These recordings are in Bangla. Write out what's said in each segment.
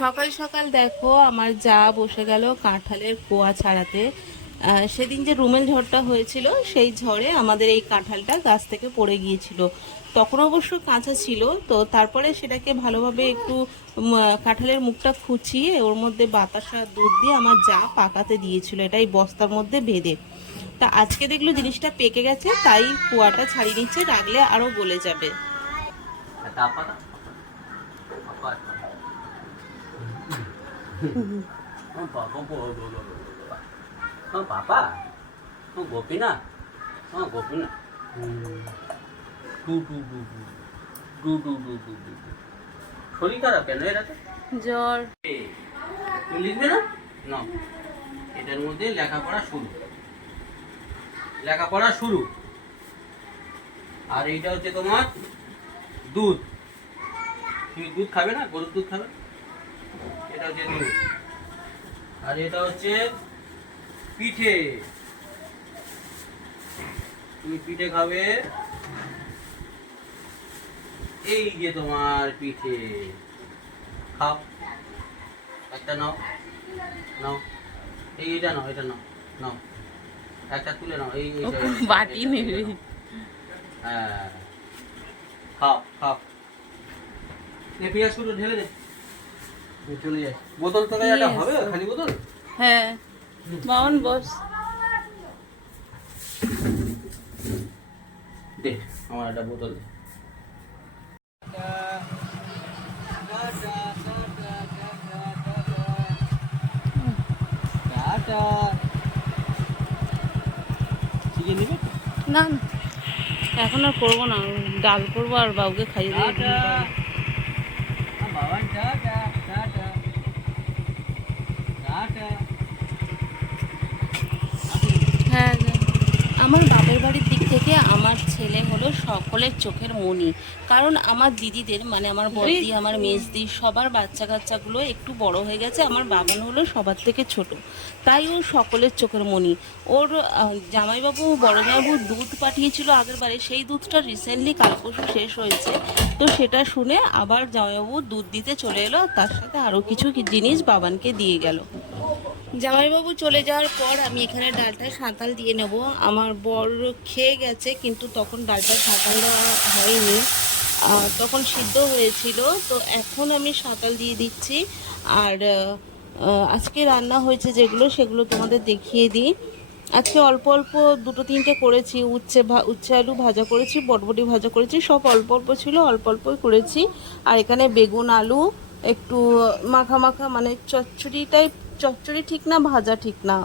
সকাল সকাল দেখো আমার যা বসে গেল কাঁঠালের কোয়া ছাড়াতে। সেদিন যে রুমেল ঝড়টা হয়েছিল, সেই ঝড়ে আমাদের এই কাঁঠালটা গাছ থেকে পড়ে গিয়েছিল। তখন অবশ্য কাঁচা ছিল, তো তারপরে সেটাকে ভালোভাবে একটু কাঁঠালের মুখটা খুঁচিয়ে ওর মধ্যে বাতাসা দুধ দিয়ে আমার যা পাকাতে দিয়েছিল, এটাই বস্তার মধ্যে বেঁধে। তা আজকে দেখল জিনিসটা পেকে গেছে, তাই কুয়াটা ছাড়িয়ে নিচ্ছে রাখলে আরও গলে যাবে। টু টু টু শরীর খারাপ কেন এরাতে জ্বর লিখবে না না এটার মধ্যে লেখাপড়া শুরু। লেখাপড়া শুরু। আর এইটা হচ্ছে তোমার দুধ। তুমি দুধ খাবে না? গরুর দুধ খাবে? এটা হচ্ছে আর এটা হচ্ছে পিঠে। তুমি পিঠে খাবে এই যে তোমার পিঠে। খাও। একটা নাও। নাও। এই এটা নাও এটা নাও। নাও। একটা তুলে নাও। এই বাটি নেবে। হ্যাঁ। খাও খাও। নে পেঁয়াজ কুটো ঢেলে দে। চলে যায় বোতল তো একটা হবে? খালি বোতল? হ্যাঁ। বাউন বস। দে আমার একটা বোতল দে। চিকেন নিবে না না। এখন আর করব না। ডাল করব আর বাবুকে খাইয়ে দিয়ে ঘুম পাড়াবো। বাবা টাটা টাটা টাটা হ্যাঁ। আমার বাপের বাড়ির দিক থেকে আমার ছেলে হলো সকলের চোখের মণি কারণ আমার দিদিদের মানে আমার বৌদি আমার মেজদি সবার বাচ্চা কাচ্চাগুলো একটু বড় হয়ে গেছে আমার বাগান হলো সবার থেকে ছোট। তাই ও সকলের চোখের মণি ওর জামাইবাবু বড় জামাইবাবু দুধ পাঠিয়েছিল আগের বারে সেই দুধটা রিসেন্টলি কাল পরশু শেষ হয়েছে। তো সেটা শুনে আবার জামাইবাবু দুধ দিতে চলে এলো আর তার সাথে আরও কিছু জিনিস বাবানকে দিয়ে গেল। জামাইবাবু চলে যাওয়ার পর আমি এখানে ডালটা সাঁতাল দিয়ে নেব। আমার বর খেয়ে গেছে, কিন্তু তখন ডালটা সাঁতাল দেওয়া হয়নি। তখন সিদ্ধ হয়েছিল, তো এখন আমি সাঁতাল দিয়ে দিচ্ছি। আর আজকে রান্না হয়েছে যেগুলো, সেগুলো তোমাদের দেখিয়ে দিই। আজকে অল্প অল্প দুটো তিনটে করেছি, উচ্ছে ভা- উচ্ছে আলু ভাজা করেছি, বটবটি ভাজা করেছি, সব অল্প অল্প ছিল, অল্প অল্পই করেছি। আর এখানে বেগুন আলু, একটু মাখা মাখা মানে চচ্চড়ি টাইপ চচ্চড়ি ঠিক না, ভাজা ঠিক না।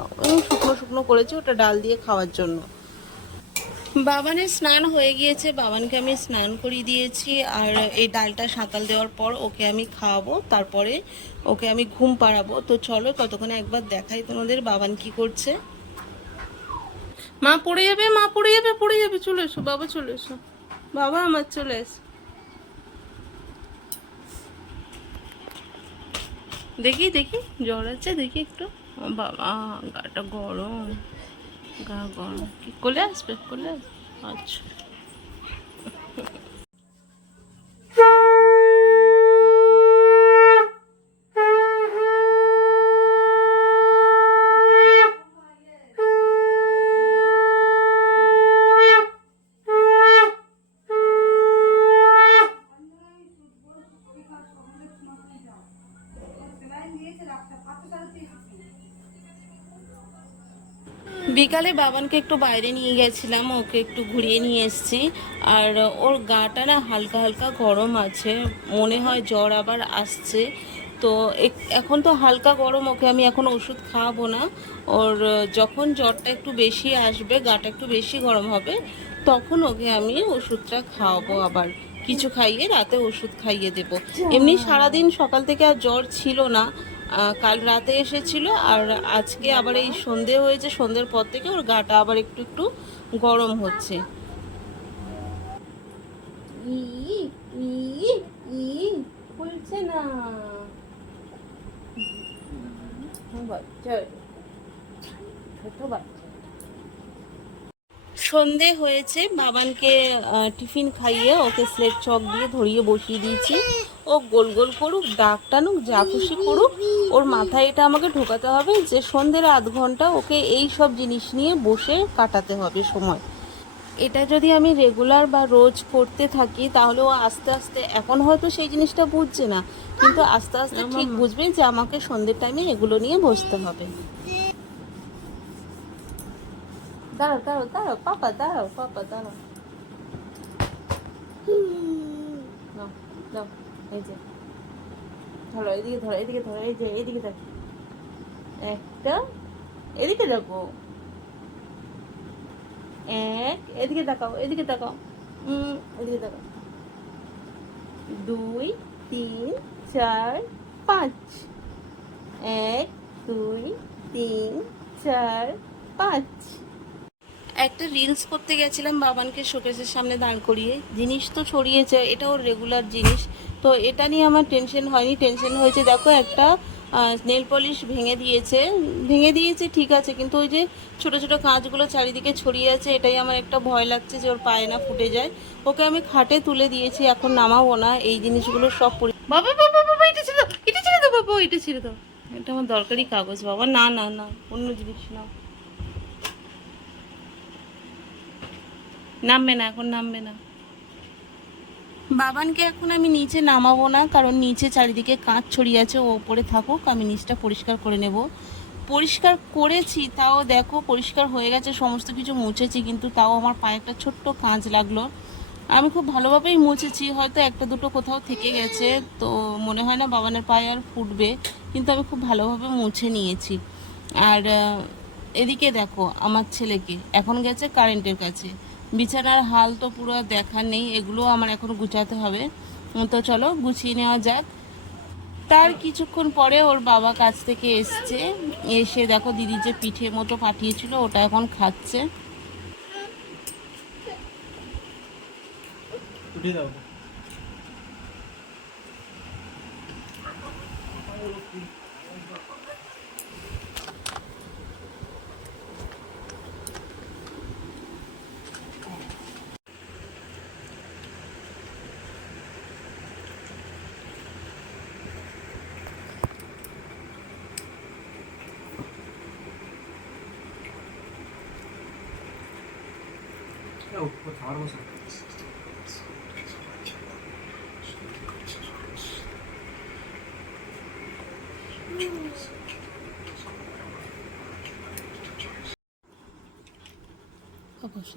শুকনো শুকনো করেছি ওটা ডাল দিয়ে খাওয়ার জন্য। বাবানের স্নান হয়ে গিয়েছে, বাবানকে আমি স্নান করিয়ে দিয়েছি, আর এই ডালটা সাঁতাল দেওয়ার পর ওকে আমি খাওয়াবো, তারপরে ওকে আমি ঘুম পাড়াবো। তো চলো কতক্ষণে একবার দেখাই তোমাদের বাবান কি করছে। মা পড়ে যাবে, মা পড়ে যাবে পড়ে যাবে, চলে এসো, বাবা চলে এসো। বাবা আমার চলে এসো। দেখি দেখি, জ্বর আছে, দেখি একটু। বাবা, গাটা গরম, গা গরম। কি, কোলে আসবে কোলে আসবে? আচ্ছা। বিকালে বাবানকে একটু বাইরে নিয়ে গেছিলাম ওকে একটু ঘুরিয়ে নিয়ে এসেছি। আর ওর গাটা না হালকা হালকা গরম আছে মনে হয় জ্বর আবার আসছে। তো এখন তো হালকা গরম ওকে আমি এখন ওষুধ খাওয়াবো না। ওর যখন জ্বরটা একটু বেশি আসবে গাটা একটু বেশি গরম হবে তখন ওকে আমি ওষুধটা খাওয়াবো আবার। কিছু খাইয়ে রাতে ওষুধ খাইয়ে দেব। এমনি সারাদিন সকাল থেকে আর জ্বর ছিল না। কাল রাতে এসেছিল আর আজকে আবার এই সন্ধে হয়েছে, সন্ধ্যের পর থেকে ওর গাটা আবার একটু একটু গরম হচ্ছে। খুলছে না। ছোট বাচ্চা। সন্ধে হয়েছে বাবানকে টিফিন খাইয়ে ওকে স্লেট চক দিয়ে ধরিয়ে বসিয়ে দিয়েছি। ও গোল গোল করুক ডাক টানুক যা খুশি করুক ওর মাথায় এটা আমাকে ঢোকাতে হবে যে সন্ধ্যের আধ ঘণ্টা ওকে এই সব জিনিস নিয়ে বসে কাটাতে হবে সময়। এটা যদি আমি রেগুলার বা রোজ করতে থাকি তাহলে ও আস্তে আস্তে এখন হয়তো সেই জিনিসটা বুঝছে না কিন্তু আস্তে আস্তে ঠিক বুঝবে যে আমাকে সন্ধ্যের টাইমে এগুলো নিয়ে বসতে হবে। দাঁড়াও দাঁড়াও দাঁড়াও, পাপা দাঁড়াও পাপা, দাঁড়াও। নাও নাও, এই যে। ধরো, এদিকে ধরো এদিকে ধরো, এই যে, এদিকে দেখো একটা, এদিকে দেখো। এক, এদিকে তাকাও এদিকে তাকাও। এদিকে তাকাও। দুই, তিন, চার, পাঁচ। এক, দুই, তিন, চার, পাঁচ। একটা রিলস করতে গেছিলাম বাবানকে শোকেসের সামনে দাঁড় করিয়ে। জিনিস তো ছড়িয়েছে, এটা ওর রেগুলার জিনিস। তো এটা নিয়ে আমার টেনশন হয়নি টেনশন হয়েছে, দেখো একটা নেল পলিশ ভেঙে দিয়েছে। ভেঙে দিয়েছে, ঠিক আছে, কিন্তু ওই যে ছোট ছোট কাঁচগুলো চারিদিকে ছড়িয়ে আছে, এটাই আমার একটা ভয় লাগছে যে ওর পায়ে না ফুটে যায়। ওকে আমি খাটে তুলে দিয়েছি, এখন নামাবো না, এই জিনিসগুলো সব পরি- বাবা বাবা বাবা এটা দাও, এটা ছেড়ে দাও, বাবা এটা ছেড়ে দাও। এটা আমার দরকারি কাগজ, বাবা, না না না, অন্য জিনিস না নামবে না, এখন নামবে না। বাবানকে এখন আমি নিচে নামাবো না, কারণ নিচে চারিদিকে কাঁচ ছড়িয়ে আছে, ও ওপরে থাকুক, আমি নিচটা পরিষ্কার করে নেব। পরিষ্কার করেছি, তাও দেখো পরিষ্কার হয়ে গেছে, সমস্ত কিছু মুছেছি, কিন্তু তাও আমার পায়ে একটা ছোট্ট কাঁচ লাগল। আমি খুব ভালোভাবেই মুছেছি, হয়তো একটা দুটো কোথাও থেকে গেছে, তো মনে হয় না বাবানের পায়ে আর ফুটবে, কিন্তু আমি খুব ভালোভাবে মুছে নিয়েছি। আর এদিকে দেখো আমার ছেলেকে, এখন গেছে কারেন্টের কাছে। বিছানার হাল তো পুরো দেখা নেই, এগুলো আমার এখন গুছাতে হবে। তো চলো গুছিয়ে নেওয়া যাক। তার কিছুক্ষণ পরে ওর বাবা কাছ থেকে এসছে। এসে দেখো দিদি যে পিঠে মতো পাঠিয়েছিল, ওটা এখন খাচ্ছে।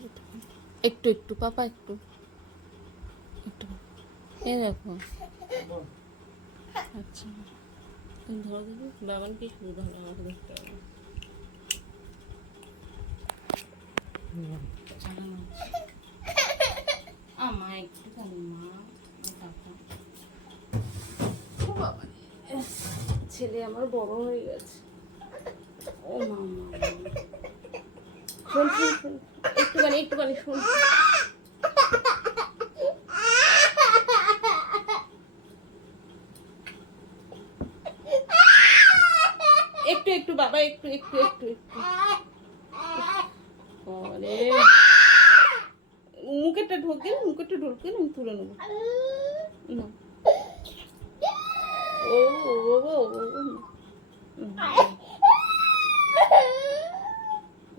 একটু একটু একটু পাপা একটু। একটু। এ দেখো। আচ্ছা। ধরো দিদি বাবানকে শুধু ধরো আমাকে দেখতে হবে। চালানো আমা একটু মা বাবা ছেলে আমার বড় হয়ে গেছে। ও মামা শোন শোন শোন। একটুখানি একটুখানি শোন। একটু একটু বাবা একটু একটু একটু একটু। আরে মুখেরটা ঢোকেন মুখেরটা ঢোকেন আমি তুলে নেব। ও ও ও।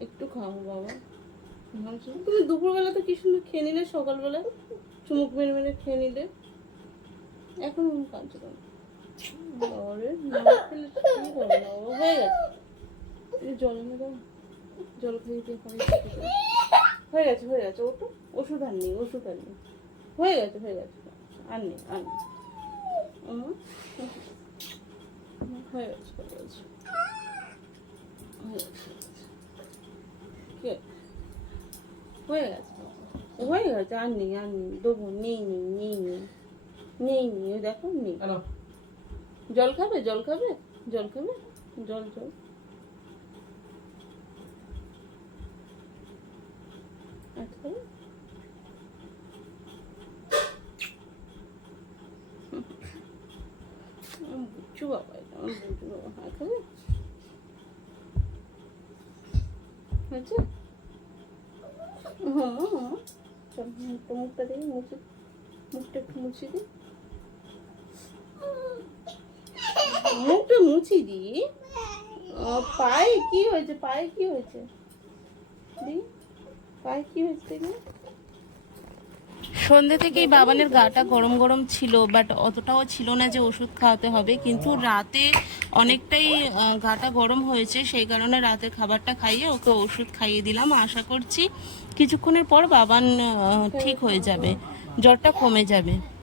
একটু খাও বাবা। তুমি দুপুরবেলা তো কি সুন্দর খেয়ে নিলে সকালবেলা? চুমুক মেরে মেরে খেয়ে নিলে। এখন আমি কাঁদছে কেন আরে না খেলে কি করব? বাবা হয়ে গেছে। জল এনে দাও। জল খেয়ে দিয়ে খাই হয়ে গেছে হয়ে গেছে। ওটা ওষুধ আর নেই ওষুধ আর নেই হয়ে গেছে হয়ে গেছে। আর নেই আর নেই হয়ে গেছে হয়ে গেছে। হয়ে গেছে হয়ে গেছে। হয়ে গেছে আর নেই আর নেই দেবো নেই নেই নেই নেই। নেই দেখো নেই। জল খাবে জল খাবে? জল খাবে? জল জল। আচ্ছা? আমার বুঝছু বাবা এটা আমার বুঝছু বাবা হ্যাঁ খাবে হয়েছে মুখটা মুখটা দেখি মুছে মুখটা একটু মুছে দিই মুছি দি ও, পায়ে কি হয়েছে পায়ে কি হয়েছে দি পায়ে কি হয়েছে দেখি সন্ধ্যে থেকেই বাবানের গাটা গরম গরম ছিল বাট অতটাও ছিল না যে ওষুধ খাওয়াতে হবে। কিন্তু রাতে অনেকটাই গাটা গরম হয়েছে, সেই কারণে রাতে খাবারটা খাইয়ে ওকে ওষুধ খাইয়ে দিলাম। আশা করছি কিছুক্ষণের পর বাবান ঠিক হয়ে যাবে, জ্বরটা কমে যাবে।